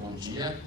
bom dia.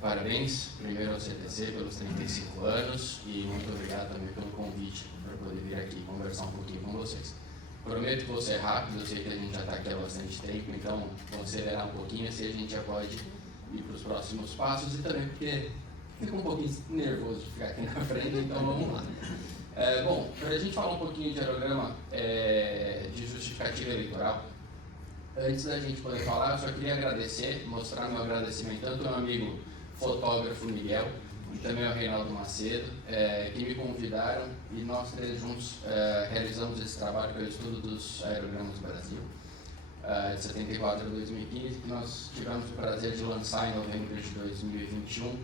Parabéns, primeiro ao CTC pelos 35 anos e muito obrigado também pelo convite para poder vir aqui conversar um pouquinho com vocês. Prometo que vou ser rápido, eu sei que a gente já está aqui há bastante tempo, então vou acelerar um pouquinho, assim a gente já pode ir para os próximos passos e também porque fico um pouquinho nervoso de ficar aqui na frente, então vamos lá. Bom, para a gente falar um pouquinho de aerograma de justificativa eleitoral, antes da gente poder falar, eu só queria agradecer, mostrar meu agradecimento tanto ao meu amigo fotógrafo Miguel e também ao Reinaldo Macedo, que me convidaram e nós três juntos realizamos esse trabalho que é o estudo dos aerogramas do Brasil, de 74 a 2015, que nós tivemos o prazer de lançar em novembro de 2021,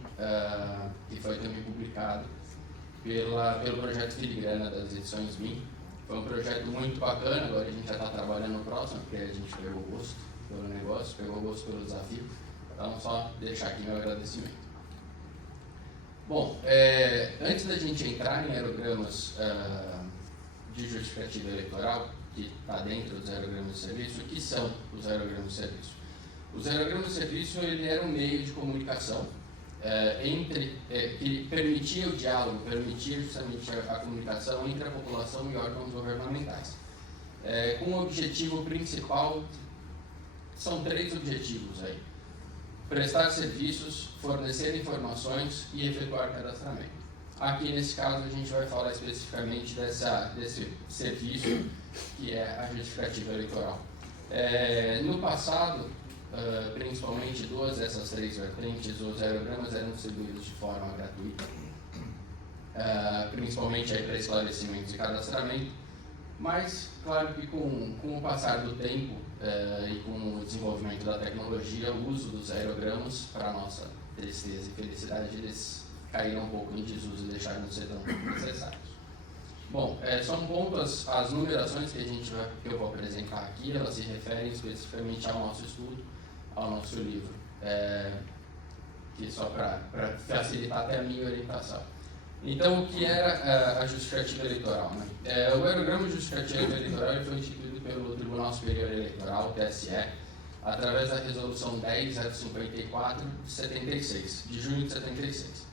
que foi também publicado pelo projeto Filigrana das edições MIM. Foi um projeto muito bacana, agora a gente já está trabalhando no próximo, porque a gente pegou gosto pelo negócio, pegou gosto pelo desafio, então só deixar aqui meu agradecimento. Bom, antes da gente entrar em aerogramas de justificativa eleitoral, que está dentro dos aerogramas de serviço, o que são os aerogramas de serviço? Os aerogramas de serviço ele era um meio de comunicação que permitia o diálogo, permitia justamente a comunicação entre a população e órgãos governamentais. Com o objetivo principal, são três objetivos aí: prestar serviços, fornecer informações e efetuar cadastramento. Aqui nesse caso a gente vai falar especificamente desse serviço que é a justificativa eleitoral. No passado, principalmente duas dessas três vertentes, os aerogramas eram distribuídos de forma gratuita, principalmente para esclarecimentos e cadastramento, mas claro que com o passar do tempo e com o desenvolvimento da tecnologia, o uso dos aerogramas, para nossa tristeza e felicidade, eles caíram um pouco em desuso e deixaram de ser tão necessários. Bom, só um ponto, as numerações que eu vou apresentar aqui, elas se referem especificamente ao nosso estudo, ao nosso livro, que só para facilitar até a minha orientação. Então, o que era a justificativa eleitoral? Né? O aerograma de justificativa eleitoral foi instituído pelo Tribunal Superior Eleitoral, TSE, através da Resolução 10.054 de 76, de junho de 76.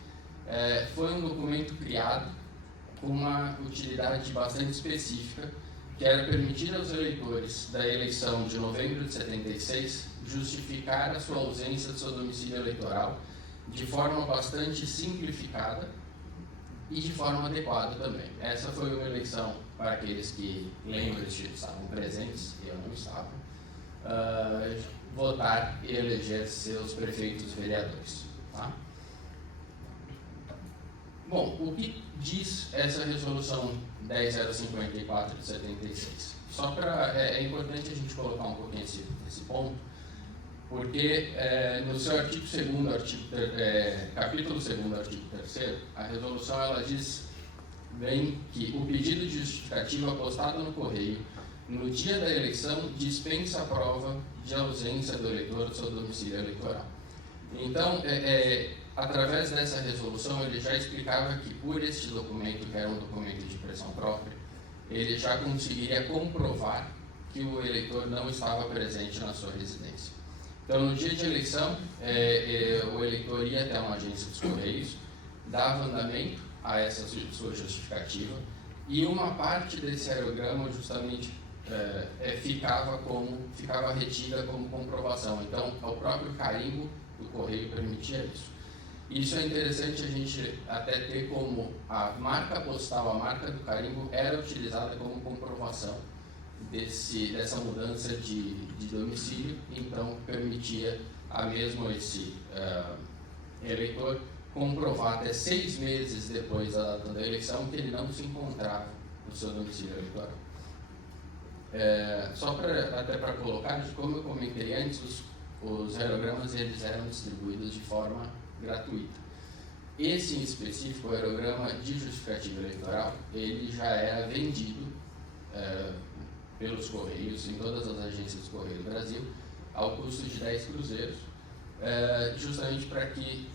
Foi um documento criado com uma utilidade bastante específica, que era permitir aos eleitores da eleição de novembro de 76 justificar a sua ausência do seu domicílio eleitoral de forma bastante simplificada e de forma adequada também. Essa foi uma eleição, para aqueles que lembram que estavam presentes, eu não estava, votar e eleger seus prefeitos e vereadores. Tá? Bom, o que diz essa resolução 10.054 de 76? Só é importante a gente colocar um pouquinho esse ponto, porque no seu artigo 2º, capítulo 2º, artigo 3º, a resolução ela diz bem que o pedido de justificativa postado no correio no dia da eleição dispensa a prova de ausência do eleitor do seu domicílio eleitoral. Então, através dessa resolução, ele já explicava que por este documento, que era um documento de pressão própria, ele já conseguiria comprovar que o eleitor não estava presente na sua residência. Então, no dia de eleição, o eleitor ia até uma agência dos Correios, dava andamento a essa sua justificativa, e uma parte desse aerograma justamente ficava retida como comprovação. Então, o próprio carimbo do Correio permitia isso. Isso é interessante a gente até ter como a marca postal, a marca do carimbo, era utilizada como comprovação dessa mudança de domicílio, então permitia a mesmo esse eleitor comprovar até 6 meses depois da data da eleição que ele não se encontrava no seu domicílio eleitoral. Só até para colocar, como eu comentei antes, os aerogramas eles eram distribuídos de forma gratuita. Esse em específico, o aerograma de justificativa eleitoral, ele já era vendido pelos Correios, em todas as agências dos Correios do Brasil, ao custo de 10 cruzeiros, justamente para que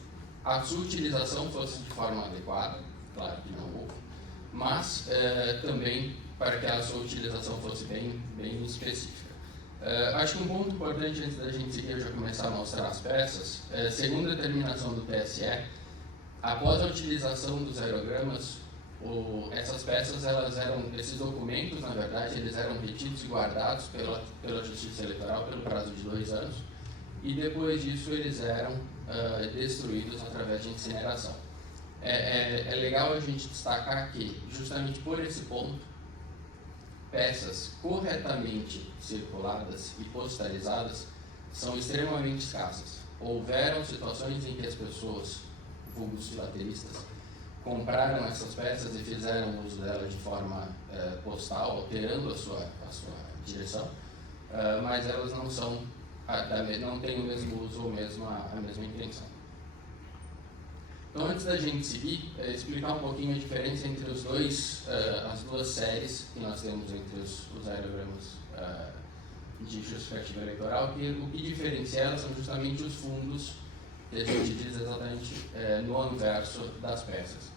a sua utilização fosse de forma adequada, claro que não houve, mas também para que a sua utilização fosse bem específica. Acho que um ponto importante antes da gente seguir, eu já começar a mostrar as peças, segundo a determinação do TSE, após a utilização dos aerogramas, essas peças, esses documentos, na verdade, eles eram retidos e guardados pela Justiça Eleitoral pelo prazo de 2 anos, e depois disso eles eram destruídos através de incineração. É legal a gente destacar que, justamente por esse ponto, peças corretamente circuladas e postalizadas são extremamente escassas. Houveram situações em que as pessoas, vulgos filatelistas, compraram essas peças e fizeram uso delas de forma postal, alterando a sua direção, mas elas não têm o mesmo uso ou a mesma intenção. Então, antes da gente seguir, explicar um pouquinho a diferença entre as duas séries que nós temos entre os aerogramas de justificativa eleitoral, que o que diferencia elas são justamente os fundos que a gente diz exatamente no anverso das peças,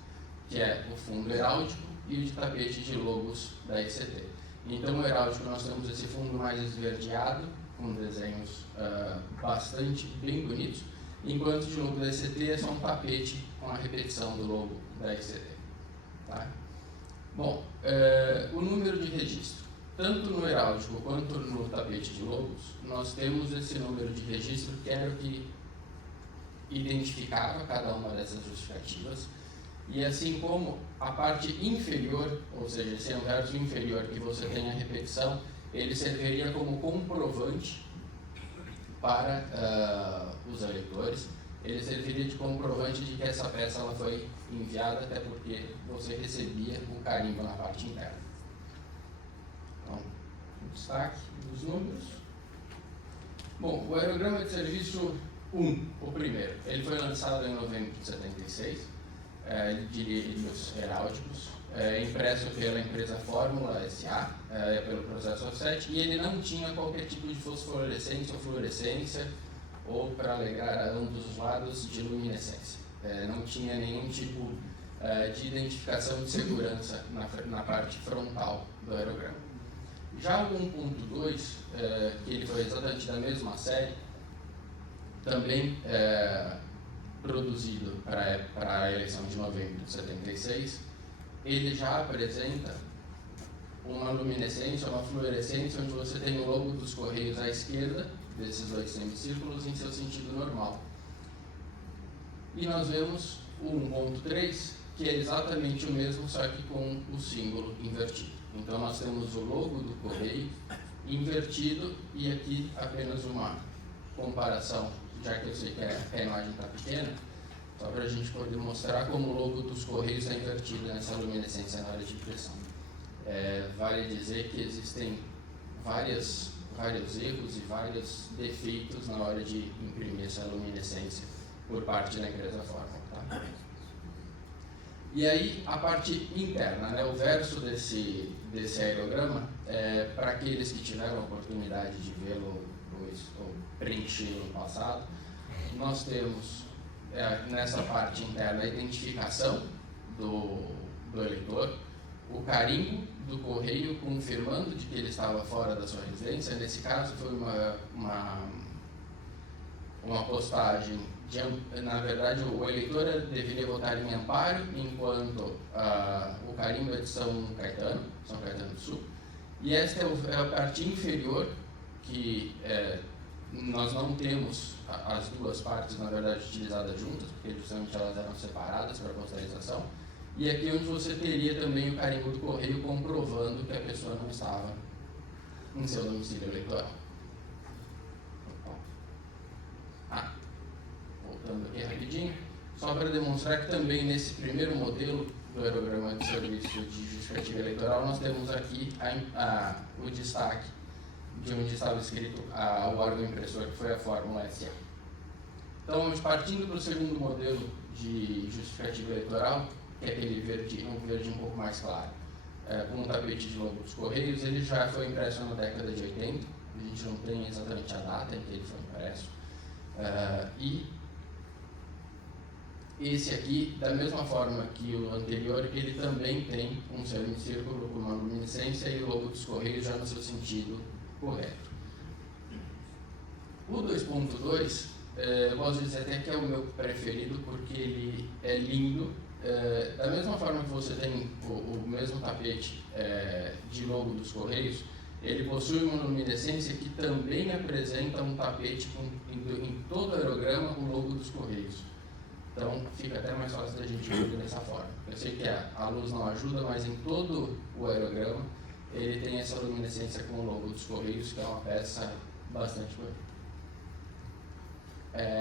que é o fundo heráldico e o de tapete de logos da ICT. Então, o heráldico, nós temos esse fundo mais esverdeado, com desenhos bastante bem bonitos, enquanto de logo da ICT é só um tapete com a repetição do logo da ICT. Tá? Bom, o número de registro. Tanto no heráldico quanto no tapete de logos, nós temos esse número de registro que era o que identificava cada uma dessas justificativas, e assim como a parte inferior, ou seja, esse anverso inferior que você tem a repetição, ele serviria como comprovante para os eleitores, ele serviria de comprovante de que essa peça ela foi enviada, até porque você recebia o carimbo na parte interna. Então, o destaque dos números. Bom, o aerograma de serviço 1, o primeiro, ele foi lançado em novembro de 76, de livros heráldicos, impresso pela empresa Fórmula S.A., pelo processo offset, e ele não tinha qualquer tipo de fosforescência ou fluorescência, ou, para alegrar a ambos os lados, de luminescência. Não tinha nenhum tipo de identificação de segurança na parte frontal do aerograma. Já o 1.2, que ele foi exatamente da mesma série, também produzido para a eleição de novembro de 76, ele já apresenta uma luminescência, uma fluorescência, onde você tem o logo dos Correios à esquerda, desses 2 semicírculos, em seu sentido normal. E nós vemos o 1.3, que é exatamente o mesmo, só que com o símbolo invertido. Então nós temos o logo do Correio invertido, e aqui apenas uma comparação, já que eu sei que a imagem está pequena, só para a gente poder mostrar como o logo dos Correios está invertido nessa luminescência na hora de impressão. Vale dizer que existem vários erros e vários defeitos na hora de imprimir essa luminescência por parte da empresa Fórmula. Tá? E aí, a parte interna, né, o verso desse aerograma, para aqueles que tiveram a oportunidade de vê-lo ou preenchê-lo no passado, nós temos nessa parte interna a identificação do eleitor, o carimbo do correio confirmando de que ele estava fora da sua residência. Nesse caso foi uma postagem na verdade o eleitor deveria votar em amparo, enquanto o carimbo é de São Caetano do Sul, e esta é a parte inferior, que nós não temos as duas partes, na verdade, utilizadas juntas, porque justamente elas eram separadas para postalização. E aqui onde você teria também o carimbo do correio comprovando que a pessoa não estava em seu domicílio eleitoral. Voltando aqui rapidinho, só para demonstrar que também nesse primeiro modelo do aerograma de serviço de justificativa eleitoral, nós temos aqui o destaque de onde estava escrito o órgão impressor, que foi a Fórmula S.A. Então, partindo para o segundo modelo de justificativa eleitoral, que é aquele verde um pouco mais claro, com um tapete de logo dos Correios, ele já foi impresso na década de 80, a gente não tem exatamente a data em que ele foi impresso, e esse aqui, da mesma forma que o anterior, ele também tem um semicírculo com uma luminescência e o logo dos Correios já no seu sentido correto. O 2.2, eu posso dizer até que é o meu preferido, porque ele é lindo. Da mesma forma que você tem o mesmo tapete de logo dos Correios, ele possui uma luminescência que também apresenta um tapete em todo o aerograma o logo dos Correios. Então fica até mais fácil da gente ver dessa forma. Eu sei que a luz não ajuda, mas em todo o aerograma ele tem essa luminescência com o logo dos Correios, que é uma peça bastante bonita.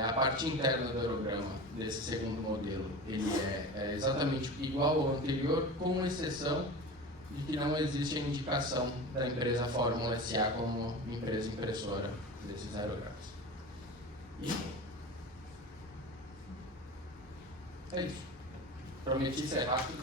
A parte interna do aerograma desse segundo modelo, ele é exatamente igual ao anterior, com exceção de que não existe a indicação da empresa Fórmula SA como empresa impressora desses aerogramas. E é isso. Prometi ser rápido.